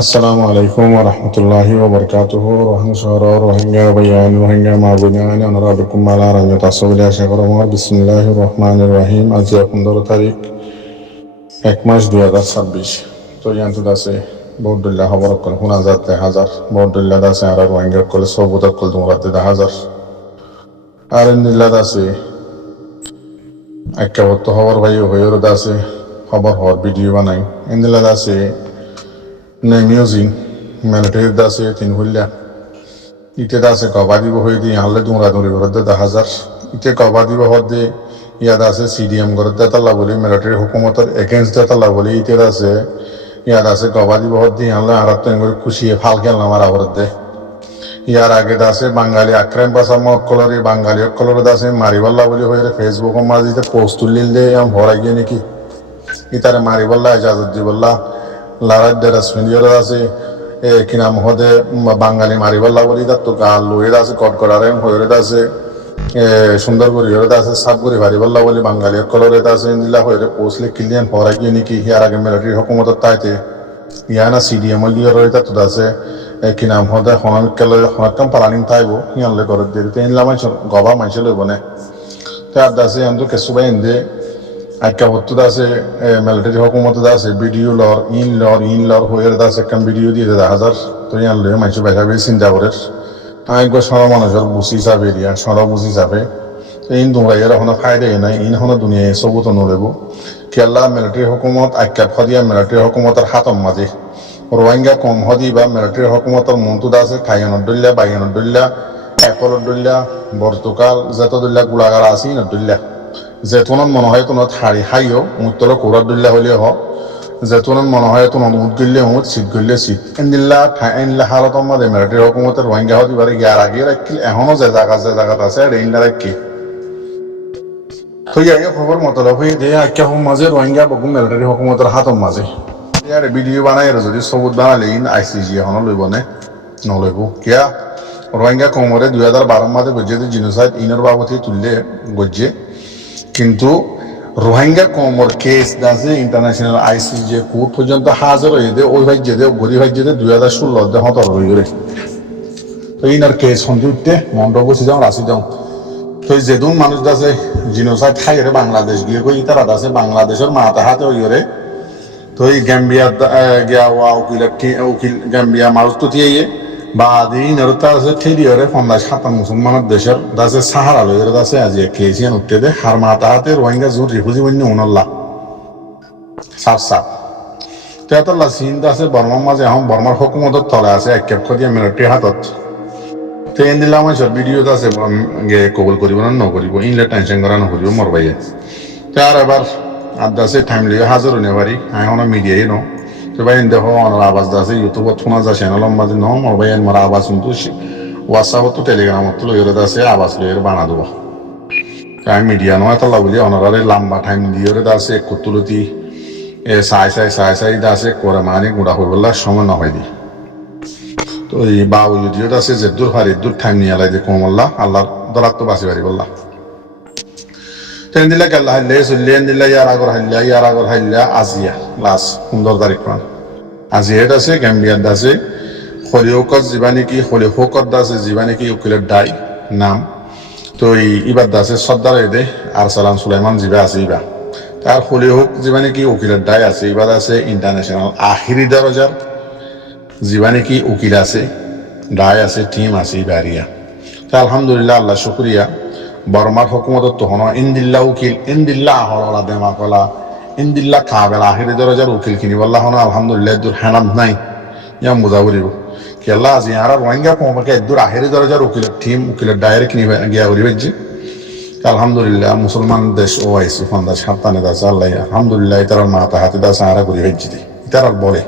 আসসালামু আলাইকুম ওয়া রাহমাতুল্লাহি ওয়া বারাকাতুহু রোহিঙ্গা ভাইয়ান রোহিঙ্গা মা বোনান অনারাবিকুম মালা রাঞ্জত আসলে আশা করো আমার বিসমিল্লাহির রহমানির রহিম আজ 15 তারিখ 1 মাস 2026 তো ইয়ান্তু দাসে বড়দুল্লাহ খবর কোন শোনা যাতে হাজার বড়দুল্লাহ দাসে আর রোহিঙ্গা কলে সবুত কল তোমরাতে 10,000 আর নিল্লা দাসে একাবত খবর ভাই হইর দাসে খবর হর ভিডিও বানাই ইন্দিলা দাসে মিউজিং মিলিটারি দাসে তিন হইলা ইতে দাসে কবাদি হয়ে দিয়ে হালে দুমরা দুমরি ঘরতে 10,000 ইতে কবাদি হতে ইয়াদ আছে সিডিএম ঘরতে তাল্লা বলি মিলিটারি হুকুমতের এগেইনস্ট তাল্লা বলি ইতে দাসে ইয়াদ আছে কবাদি হত দিয়ে হালে আর করে খুশি ফাল খেললাম আর ঘরতে ইয়ার আগে দাসে বাঙালি আক্রাম পাশা মক্কলরে বাঙালি অক্কলরে দাসে মারিবাল্লা বলি হয়ে ফেসবুক মাঝিতে পোস্ট তুলিল দে হরাই গিয়ে নাকি ইতারে মারিবাল্লা ইজাজত দিবল্লা লারাদ রাসমিলিয়র আছে কি নাম হদে বাঙালি মারিবাল্লা বলি তার তো গাল লইয়ে আছে কটকড়ারে হয়ে আছে সুন্দর করে হয়ে আছে সাপ করে মারিবাল্লা বলি বাঙালি কলরে আছে ইন্দিলা হয়ে পোস্টলে কিলিয়ান হরাই গিয়ে নাকি ইয়ার আগে মিলিটারি হুকুমতের তাইতে ইয়ানা সিডিএম লিয়ে রয়ে তার তো আছে কি নাম হদে হনাকাম পালানিং তাইবো ইয়ানলে করে দিয়ে ইনলা মানুষ গবা মানুষ লইব না তার দাসে আমি তো কেসুবাই ইন্দে আজকে হতো দাসে মিলিটারি হুকুমত দাসে ভিডিও ইন লর হয়ে দাসে একটা ভিডিও দিয়ে 10,000 তো ইয়ানলে মানুষ বেশা চিন্তা করে আগে সর মানুষের বুঝি যাবে এরিয়া সর বুঝি যাবে ইন তোমরা এর এখন ফায়দা নাই ইন হন দুনিয়ায় সবুত নলেব কেলা মিলিটারি হুকুমত আজকে ফদিয়া মিলিটারি হুকুমতের হাতম মাঝে রোহিঙ্গা কম হদি বা মিলিটারি হুকুমতের মন্তুদ আছে খাইয়ানডুল্লা বাইয়ানডুল্লা অ্যাপলডুল্লা বর্তকাল যতদুল্লা গুলাগারা আছে ইনডুল্লা যেতনত মনে হয় তোনত হাড়ি হাইও উত্তর কোরাদুল্লা হলে হ যেতনত মনে হয় তোনত উদ গল্লে হুত শীত গল্লে শীত এনদিল্লা হালত মাঝে মিলিটারি হুকুমতের রোহিঙ্গা হদি বারে ইয়ার আগে রাখিল এখনো যে জায়গাত আছে রেইনলা রাখি তো ইয়াকে খবর মতলব হয়ে যে আখ্যা মাঝে রোহিঙ্গা বগুম মিলিটারি হুকুমতের হাতম মাঝে ইয়ার ভিডিও বানাই যদি সবুত বানালে ইন আইসিজি এখনো লইব নে নলইব কিয়া রোহিঙ্গা কমরে 2012 মাঝে গজ্জে জিনোসাইড ইনর বাবতি তুললে গজ্জে কিন্তু রোহিঙ্গা কমর কেস দাসে ইন্টারন্যাশনাল আইসিজে কোর্ট পর্যন্ত হাজার হয়ে দে ওই ভাই যেতে গরিব ভাই যেতে 2016 দে হতর হয়ে গেলে তো ইনার কেস হন্দি উঠতে মন্ডপ বসে যাও রাশি যাও তো যেদুন মানুষ দাসে জিনোসাইড খাই রে বাংলাদেশ গিয়ে কই তারা দাসে বাংলাদেশের মাথা হাতে হয়ে রে তো এই গ্যাম্বিয়া গিয়া উকিল গ্যাম্বিয়া মানুষ তো দিয়ে বাদি নরতা আছে ঠেলি হরে 50-57 মুসলমানের দেশের দাসে সাহারা লই দাসে আজি কেজিয়ান উঠতে দে হার মাথা হাতে রোহিঙ্গা জুর রিফিউজি বন্য উনাল্লাহ সাফ তেতাল্লা সিন দাসে বর্মার মাঝে এখন বর্মার হুকুমতের তলে আছে এক ক্যাপ দিয়া মিলিটারি হাতত তো এন দিলা মানুষের ভিডিও দাসে কবল করিব না নকরিব ইনলে টেনশন করা নকরিব মরবাইয়ে তো আর এবার আদাসে টাইম লিয়ে হাজার হনে পারি এখন মিডিয়াই ন তো ভাই দেখো আমার আওয়াজ আছে ইউটিউবত শোনা যায় চ্যানেল মাঝে ন মোর ভাই আমার আওয়াজ কিন্তু হোয়াটসঅ্যাপত টেলিগ্রামত লইরে আছে আওয়াজ লইরে বানা দেব তাই মিডিয়া নয় তাল্লা বলি অনারে লম্বা টাইম দিয়ে আছে কতুলতি সাই আছে করে মানে গুড়া হয়ে বললা সময় না হয় দি তো এই বাউ যদিও আছে যে দূর হারি দূর টাইম নিয়ে আলাই যে কমল্লা আল্লাহর দরাত তো বাঁচি পারি বললা দিলা কেল্লা হাইলে চলিয়ে দিলা ইয়ার আগর হাইলা আজিয়া লাস্ট 15 তারিখ মান আজিয়া আছে গ্যাম্বিয়ার দাসে হলিহকত যিবা নেকি হলিহকত দাসে যিবা নেকি উকিলের দায় নাম তো ইবার দাসে সর্দার দে আর সালাম সুলাইমান যিবা আছে ইবা তার হলিহক যিবা নেকি উকিলের দায় আছে ইবার আছে ইন্টারন্যাশনাল আখিরি দরজার যিবা নেকি উকিল আছে দায় আছে টিম আছে ইবারিয়া তা আলহামদুলিল্লাহ আল্লাহ শুকরিয়া বর্মার হুকুমত তখন ইন্দিল্লা উকিল ইন্দিল্লা হলা দেমা কলা ইন্দিল্লা কাবেলা আখিরি দরজার উকিল কিনি বললা হন আলহামদুলিল্লাহ দূর হেনাম নাই ইয়াম বুঝা বলিব কি আল্লাহ আজি আর রোহিঙ্গা কমকে দূর আখিরি দরজার উকিলের টিম উকিলের দায়ের কিনি গিয়া করিবেজি আলহামদুলিল্লাহ মুসলমান দেশ ও আইসি ফন্দা সাবধানে দাস আল্লাহ আলহামদুলিল্লাহ তার মাথা হাতে দাস আরা করিবেজি তার বলে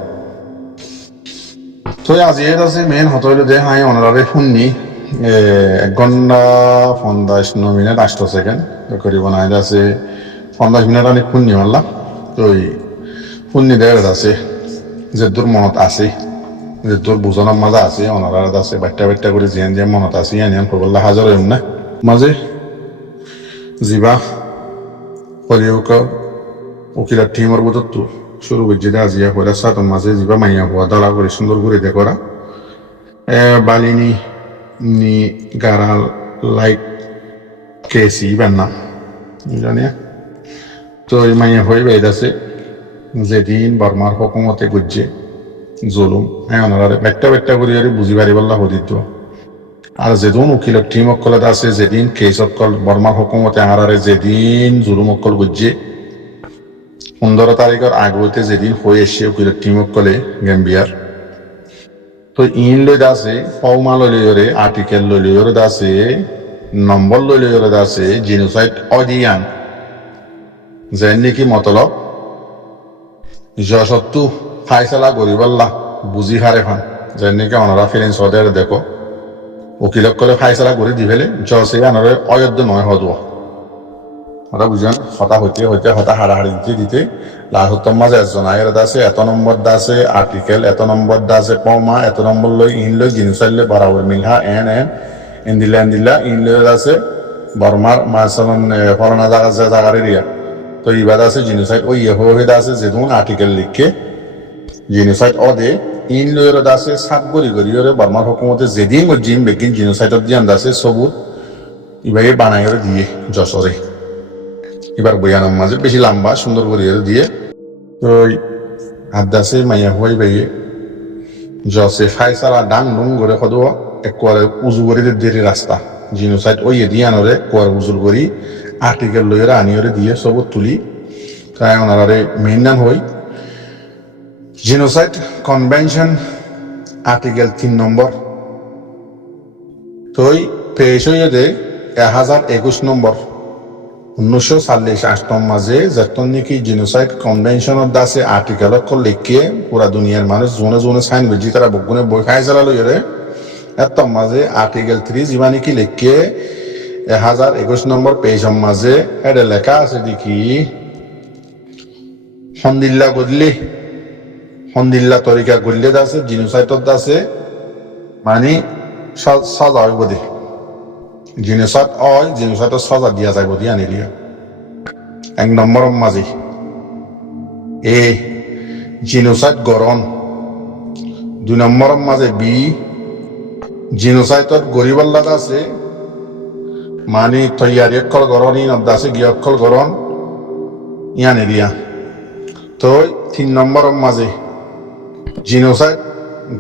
তো আজি এর আছে মেন হতইল দে হাই অনারে শুননি 1 ঘন্টা 59 মিনিট 8 সেকেন্ড করিব না আছে 50 মিনিট অনেক শুননি মারলাম তো শুননি দেড় আছে যে দূর মনত আছে যে দূর বুঝানোর মাঝে আছে ওনারা আছে বাট্টা করে জিয়ান মনত আছে ইয়ান করবল্লা হাজার হইম না মাঝে জিবা হলিউক উকিলের টিমের বুঝত শুরু করছে দা জিয়া হইলা সাতন মাঝে যাবা মাইয়া হওয়া দলা করে সুন্দর করে দেখরা বালিনি ni garal like kesi banna জানি তো এই মাইয়া হয়ে বেদাছে যেদিন বর্মার হুকুমতে গুজছে জুলুম ওনারা বেটা বেটা করে বুঝি পারি বল্লা হদিত আর যেদিন উকিল টিম অকল আছে যেদিন কেস অকল বর্মার হুকুমতে আহারে যেদিন জুলুম অকল গুজছে 15 তারিখের আগ হইতে যেদিন হয়ে এসে উকিল টিম অকলে গেম্বিয়ার তো ইন লই দাসে পৌমা লইরে আর্টিকেল লইরে দাসে নম্বর লইরে দাসে জিনোসাইড অডিয়ান যেন নাকি মতলব যশত্তু ফাইসলা গরিবাল্লা বুঝি হারে ফান যেন নাকি অনারা ফিলিংস ওদের দেখো উকিলক কলে ফাইসলা করে দি ফেলে জসে আনরে অযোধ্য নয় হদ ওরা বুঝেন হতা হইতে হইতে হতা হারাহারি দিতে দিতে লাহত্তম মাঝে একজন আয়ের দাসে এত নম্বর দাসে আর্টিকেল এত নম্বর দাসে পমা এত নম্বর লই ইন লই জিনিসাইলে বরাবর মিলহা এন দিলা ইন লই দাসে বর্মার মাসলন ফরনা জাগারে রিয়া তো ইবাদ আছে জিনিসাইড ওই হয়ে দাসে যেদুন আর্টিকেল লিখকে জিনিসাইড অদে ইন লইর দাসে সাত গরি গরি বর্মার হুকুমতে যেদিন জিম বেকিন জিনিসাইডত দিয়ান দাসে সবুত ইবাগে বানাইরে দিয়ে যশোরে এবার বয়ানোর মাঝে বেশি লম্বা সুন্দর করে দিয়ে তো আদাসে মাইয়া হয়ে বেয়ে জসে ফাইসালা ডাং ডুং করে সদো একবারে উজু করে দেরি রাস্তা জিনোসাইড ওই দিয়ে আনরে কোয়ার উজুর করি আর্টিকেল লইরা আনিয়রে দিয়ে সব তুলি তাই ওনারে মেইন নাম হই জিনোসাইড কনভেনশন আর্টিকেল 3 নম্বর তো পেশ হয়ে দে 1021 নম্বর 1948 মাঝে যখন নাকি জিনোসাইড কনভেনশনের দাসে আর্টিকেল লিখিয়ে পুরা দুনিয়ার মানুষ জোনে জোনে সাইন বুঝি তারা বগুনে বই খাই চালালো এরে এত মাঝে আর্টিকেল 3 যিবা নাকি লিখিয়ে 1021 নম্বর পেজের মাঝে এটা লেখা আছে দেখি হন্দিল্লা তরিকা গল্লে দাসে জিনোসাইডত দাসে মানে সাজা হইব দে জিনিসত সজা দিয়া যাইব দিয়া নিলিয়া 1 নম্বর মাঝে এ জিনোসাইড গরণ 2 নম্বর মাঝে বি জিনোসাইডত গরিবাল্লাদ আছে মানে তৈয়ারি অক্ষল গরণ আছে গিয়ে অক্ষল গরণ ইয়া নিলিয়া তো 3 নম্বর মাঝে জিনোসাইড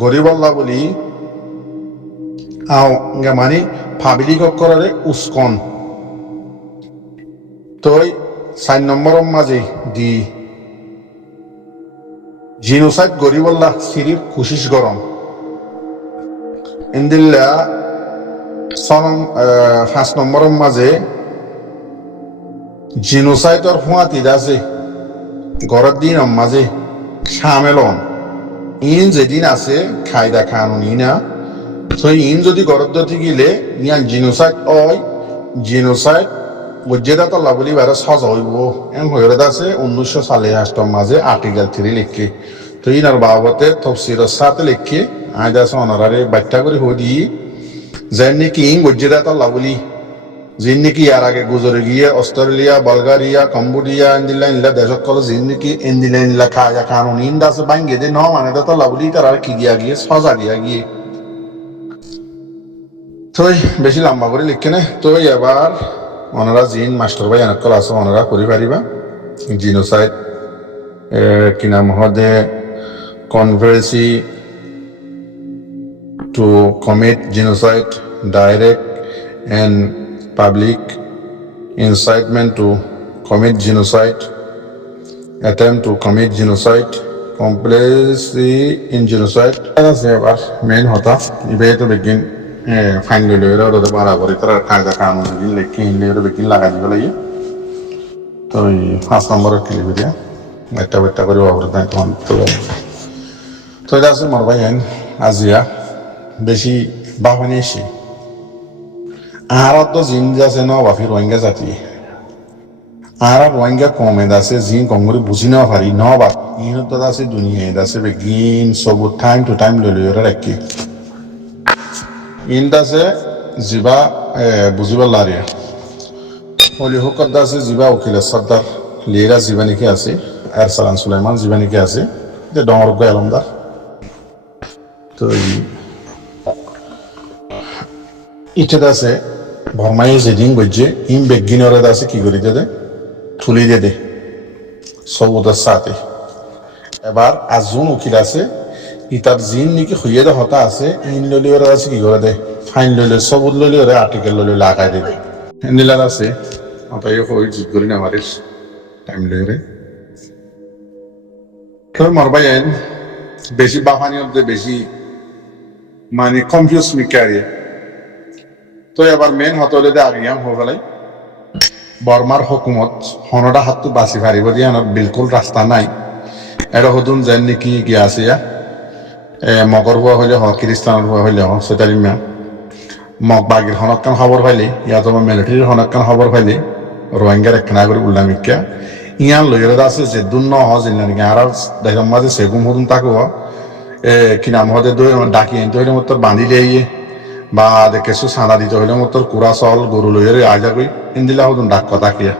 গরিবাল্লা বলি মানে পাবলিক অক্ষরে উস্কন তো 4 নম্বর মাঝে দি জিনোসাইড গরিবল্লাহ সিরিফ খুশিস গরম ইন্দিল্লা 5 নম্বর মাঝে জিনোসাইডর হুয়াতি দাসে গরর দিন মাঝে সামেলন ইন যেদিন আছে খায়দা কানুনি না তো ইন যদি গরদ গিলে ইয়ান জিনোসাইড বজ্জেদাত লাভলি বারে সাজা হইব এম হইরে দাসে 1948 মাঝে আর্টিকেল 3 লিখে তো ইনার বাবতে তফসিরের সাথে লিখে আজ আছে অনারারে বাচ্চা করে হদি যেন নাকি ইন বজ্জেদাত লাভলি যিন নাকি ইয়ার আগে গুজরে গিয়ে অস্ট্রেলিয়া বালগারিয়া কম্বোডিয়া ইন্দিলা দেশত কল যিন নাকি ইন্দিলা খায়া কানুন ইন দাসে বাঙ্গে দে ন মানে দাত লাভলি তারা কি দিয়া গিয়ে সাজা দিয়া গিয়ে তো বেশি লম্বা করে লিখে না তো এবার ওনারা জিন মাস্টার ভাই অনেক আছে ওনারা করে পারিবা জিনোসাইড কি নাম হদে conspiracy to commit genocide direct and public incitement to commit genocide attempt to commit genocide complicity in genocide আছে এবার মেইন হতা ইবে তো begin ফাইন লইলে ওরা বরাবর তারা কায়দা কানুন লিখে ইনলে বেকিন লাগাই দিব লাগে তো 5 নম্বরের ক্লিপ দিয়া একটা করে অবদান তখন তো এটা আছে মোর ভাই আজিয়া বেশি বাহানি এসে আহারত তো জিন আছে ন বাফি রোহিঙ্গা জাতি আহার রোহিঙ্গা কমে আছে জিন কম করে বুঝি না পারি ন বাপ ইহত আছে দুনিয়ায় আছে বেগিন সব টাইম টু টাইম লইলে রাখি ইন্দাসে জিবা বুঝিবার লারিয়া হলি হুকত দাসে জিবা উকিলের সর্দার লিয়েরা জিবা নাকি আছে আরসালান সুলাইমান জীবানীকে আছে যে ডমরজ্ঞ আলমদার তো ইটা আছে বর্মাই যেদিন গজ্জে ইম বেগিনরে আছে কি করি দে তুলি দে সব ওদের সাথে এবার আজুন উকিল আছে ইতার জিন নাকি হইয়ে দে হতা আছে ইন ললি ওরা আছে কি করে দে ফাইন লইলে সবুজ লইলে ওরা আর্টিকেল লইলে লাগাই দেবে নীলার আছে অতাই হই জিত করি না আমাদের টাইম লইরে তোর মরবাই আইন বেশি বাহানি অব্দে বেশি মানে কনফিউজ মিকারিয়ে তো এবার মেন হতলে দে আগিয়াম হয়ে গেলাই বর্মার হুকুমত হনটা হাতটো বাঁচি পারিব দিয়ে বিলকুল রাস্তা নাই এটা হতুন যেন নাকি গিয়া আছে মগর হওয়া হইলে হ খ্রিস্টানের হওয়া হইলে হ সেটারিমা মগ বাগির হনকান খবর পাইলে ইয়া তোমার মিলিটারির হনকান খবর পাইলে রোহিঙ্গার একখানা করে উল্লামিকা ইয়ান লইরে আছে যে দুন ন হ জিল্লা নাকি আর দেখলাম মাঝে সেগুম হতুন তাকে কি নাম হতে ডাকি আনতে হইলে মতো বাঁধিলে ইয়ে বা কিছু চাঁদা দিতে হইলে মতো কুড়া চল গরু লইরে আজা কই ইন্দিলা হতুন ডাক কথা কিয়া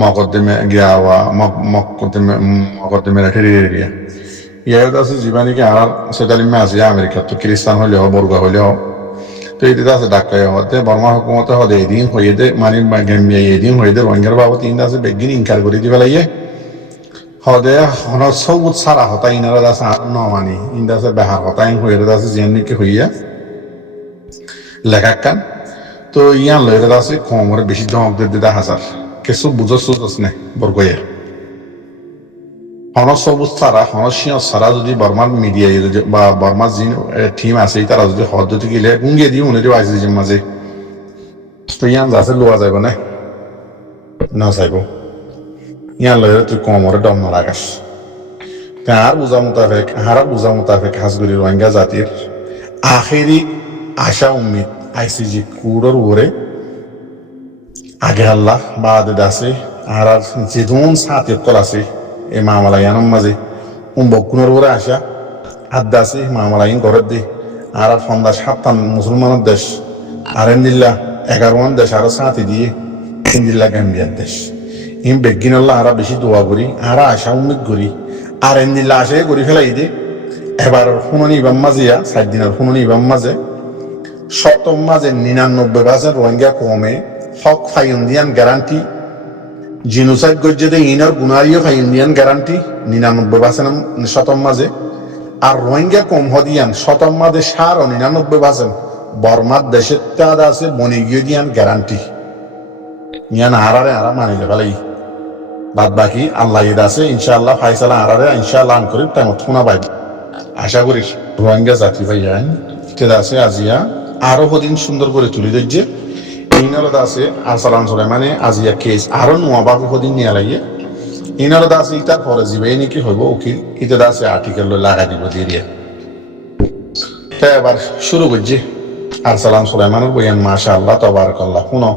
মকদ্দমে গিয়া মকদ্দমে ঠেরি গিয়া ইয়ার আছে জীবানীকে আর সেটালিমে আছে আমেরিকা তো খ্রিস্টান হইলে হোক বর্গা হইলে হোক তো এটা আছে ডাক্তার হতে বর্মা হুকুমতে হদে এদিন হয়ে দে মানে এদিন হয়ে দে রোহিঙ্গার বাবদ ইন্দা আছে বেগিন ইনকার করে দিবে লাগিয়ে হদে হন সবুজ সারা হতা ইনারা আছে ন মানি ইন্দা আছে বেহার হতা ইন হয়ে আছে যেন নাকি হইয়া লেখা কান তো ইয়ান লইরে আছে কমরে বেশি ধমক দিতে হাজার কিছু বুঝস নে বরগয়ে হন সবুজ সারা হন সিংহ সারা যদি বর্মার মিডিয়া বা বর্মার যিনি টিম আছে তারা যদি হদ যদি গেলে গুঙ্গিয়ে দিয়ে উনি আইসি যে মাঝে তো ইয়ান যাচ্ছে লোয়া যাইব না চাইব ইয়ান লইরে তুই কমরে দম না লাগাস আর বুঝা মোতাবেক হাজগুড়ি রোহিঙ্গা জাতির আখেরি আশা উম্মিদ আইসিজি কুড়োর উপরে আগে আল্লাহ বাদে আছে আর যেদুন সাথে কল আছে এই মামলা ইয়ানোর মাঝে বকুনের উপরে আসা আড্ডা আছে মামলা ইন ঘরের দি আর ফন্দা 7 মুসলমানের দেশ আর এন্দিল্লা 11 দেশ আরো সাথে দিয়ে এন্দিল্লা গাম্বিয়ার দেশ ইন বেগিন আল্লাহ আর বেশি দোয়া করি আর আশা উম্মিদ করি আর এন্দিল্লা আসে করি ফেলাই দে এবার শুনানি ইবাম মাঝিয়া 7 দিনের শুনানি ইবাম মাঝে শতম মাঝে 99% রোহিঙ্গা কমে হক ফাইন্দিয়ান গ্যারান্টি জিনোসাইড গজ্জেদে ইনার গুনারিও ফাইন্দিয়ান গ্যারান্টি 99% শতম মাঝে আর রোহিঙ্গা কম হদিয়ান শতম মাঝে 99% বর্মার দেশের তাদ আছে বনিগীয় দিয়ান গ্যারান্টি ইয়ান আরারে আরা মানিলে ভালাই বাদ বাকি আল্লাহ ঈদ আছে ইনশাআল্লাহ ফাইসালা আরারে ইনশাআল্লাহ আন করি টাইম থুনা পাইব আশা করি রোহিঙ্গা জাতি ভাই আইন তেদা আছে আজিয়া আরো হদিন সুন্দর করে তুলি দিচ্ছে ইনারদ আছে আরসালান সুলাইমানে আজিয়া কেস আরো নোয়াবাকে হদিন নিয়ে লাগিয়ে ইনারদ আছে ইতার পরে জিবে নাকি হইব উকিল ইতে আছে আর্টিকেল লাগাই দিব দিয়ে তাই এবার শুরু করছি আরসালান সুলাইমানের বইয়ান মাশাআল্লাহ তাবারাকাল্লাহ শুনো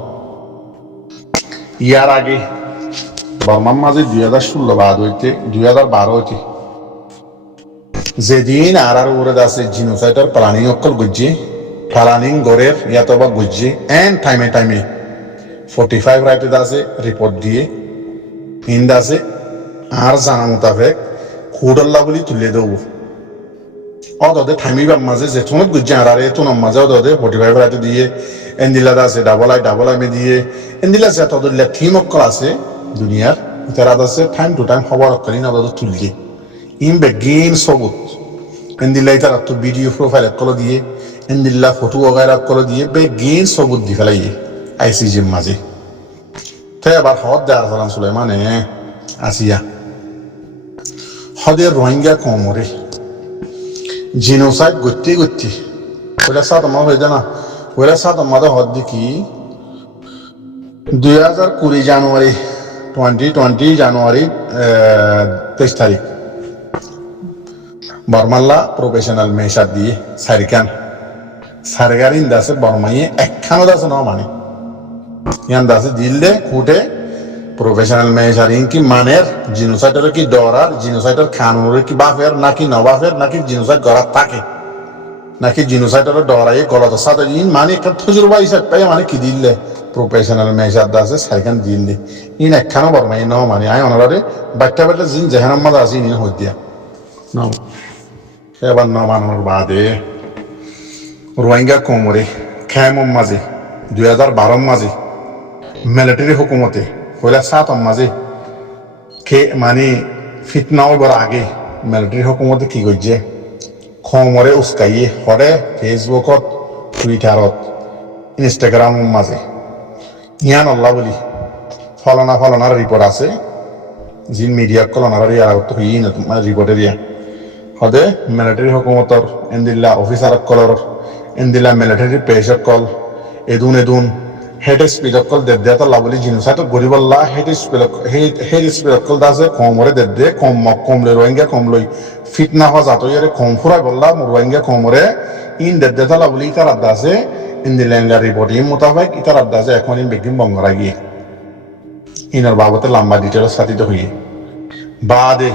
ইয়ার আগে বর্মার মাঝে 2016 বাদ হইতে 2012 হইতে যেদিন আর উপরে আছে জিনোসাইডার প্ল্যানিং অকল গুজি প্ল্যানিং গড়ের ইয়াতবা গুজি এন্ড টাইমে 45 রাইটে আছে রিপোর্ট দিয়ে ইন্দ আছে আর জানা মোতাবেক খুডল্লা বলি তুলে দেব অদে থামিবার মাঝে যেথুনত গুজি আর এতুন মাঝে অদে 45 রাইটে দিয়ে এন্দিলা আছে ডাবল আই মে দিয়ে এন্দিলা আছে তদল্লা থিম অকল আছে দুনিয়ার তারা আছে টাইম টু টাইম খবর অকলি না অদে তুললি ইন বেগিন সবুত এন্দিল্লা তারা তো ভিডিও প্রোফাইল কল দিয়ে এন্দিল্লা ফটো वगैरह কল দিয়ে বেগিন সবুত দি ফেলাই আইসিজির মাঝে তাই আবার হদ দে আরসালান সুলাইমানে আসিয়া হদের রোহিঙ্গা কমরে জিনোসাইড গতি ওইটা সাত আমার হয়ে যায় না ওইটা সাত আমাদের হদ দেখি 2020 জানুয়ারি 2020 জানুয়ারি 23 তারিখ বর্মাল্লা প্রফেশনাল মেশার দিয়ে সারগারিন দাসে বর্মাইয়ে একখানো দাস ন মানে ইয়ান দাসে দিল্লে কুটে প্রফেশনাল মেশারিং কি মানের জিনোসাইডের কি ডরার জিনোসাইডের খানুরের কি বাফের নাকি নবাফের নাকি জিনোসাইড গড়ার থাকে নাকি জিনোসাইডের ডরাইয়ে গলত সাথে ইন মানে একটা তজরবা হিসাব পাই মানে কি দিল্লে প্রফেশনাল মেজার আছে সাইখান দিল দি ইন একখানো বর্মাই ন মানে আই অনারে বাচ্চা বাচ্চা জিন যেহান মাঝে আছে ইন হই দিয়া ন এবার ন মানানোর বাদে রোহিঙ্গা কোমরে খেমম মাঝে 2012 মাঝে মিলিটারি হুকুমতে হইলা 7 মাঝে কে মানে ফিতনা হইবার আগে মিলিটারি হুকুমতে কি করছে খমরে উস্কাইয়ে হরে ফেসবুকত টুইটারত ইনস্টাগ্রাম মাঝে ইয়ান আল্লাহ বলি ফলানার রিপোর্ট আছে জিন মিডিয়া কলনার ইয়ার তো হই না তোমার রিপোর্টের ইয়া হদে মিলিটারি হুকুমতর এন্দিল্লা অফিসার কলর এন্দিল্লা মিলিটারি পেশক কল এদুন হেড স্পিড কল দেদ্দে তো লাবলি জিনিসা তো গরিবল্লা হেড স্পিড কল দাসে কমরে দেদ্দে কমলে রোহিঙ্গা কমলই ফিতনা হওয়া যাত ইয়ারে কম ফুরাই বললা রোহিঙ্গা কমরে ইন দেদ্দে তো লাবলি ইতার আদাসে ইন্দিল্লা রিপোর্ট ইন মোতাবেক ইতার আদাসে এখন ইন বেগিন বঙ্গরা গিয়ে ইনার বাবতে লম্বা ডিটেলস সাথিত হইয়ে বাদে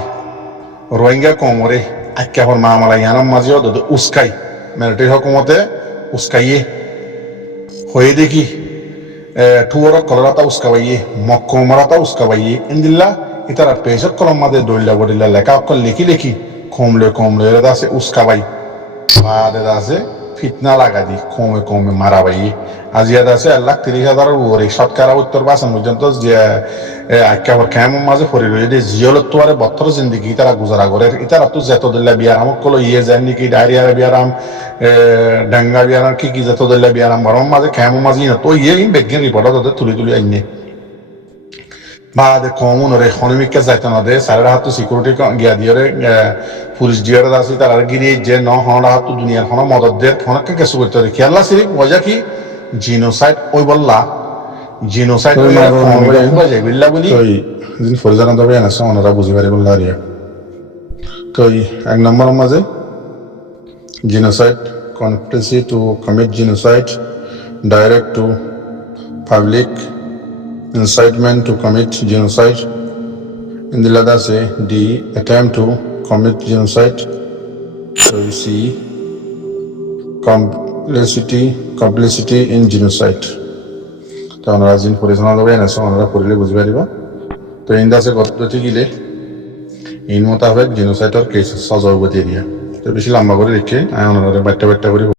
রোহিঙ্গা কমরে আক্কা হর মামলা ইয়ানাম মাঝেও দদ উস্কাই মিলিটারি হুকুমতে উস্কাইয়ে হয়ে দেখি টুয়ারা কলরাতা উস্কাবাইয়ে মক্কমরাতা উস্কাবাইয়ে ইন্দিল্লা ইতারা পেশক কলম মাদে দইল্লা বডিল্লা লেখা অকল লিখি কমলে এরা দাসে উস্কাবাই বাদে দাসে ফিতনা লাগা দি কমে মারাবাইয়ে আজিয়া দাসে 1,30,000 উপরে শতকরা উত্তর বাসন পর্যন্ত যে আক্কাবর কেমন মাঝে ফরি রইলে জিয়লত তোয়ারে বত্তর জিন্দিগি তারা গুজারা করে ইতারা তো যেত দিল্লা বিয়ারাম কলো ইয়ে যায় নাকি ডায়রিয়া বিয়ারাম ডাঙ্গা বিয়ারাম কি যেত দিল্লা বিয়ারাম বরং মাঝে কেমন মাঝে তো ইয়ে বেগিন রিপোর্ট তাদের তুলি আইনে বাদে কমন রে খনিমিককে যাইতো না দে সারা হাত সিকিউরিটি গিয়া দিয়ে পুলিশ দিয়ে আছে তারা গিয়ে যে ন হনা হাত দুনিয়ার হন মদত দে হনকে কেসু করতে রে খেয়াল্লা সিরিফ মজা কি জিনোসাইড ওই বললা জিনোসাইড ওই বাজে বিল্লা বলি তো দিন ফরজানা দবে না ওনারা বুঝি পারে বললা রিয়া তো এক নম্বর মাঝে genocide conspiracy to commit genocide direct to public incitement to commit genocide in the ladder say the attempt to commit genocide so you see complicity in genocide তো ওনারা জিন পরিচালনা দেবে না ওনারা পড়লে বুঝতে পারিব তো ইন্দাসে গতটি গিলে ইন মোতাবেক জেনোসাইডর কেস সজাও বতি দিয়া তো বেশি লম্বা করে রেখে ওনারা বাট্টা করে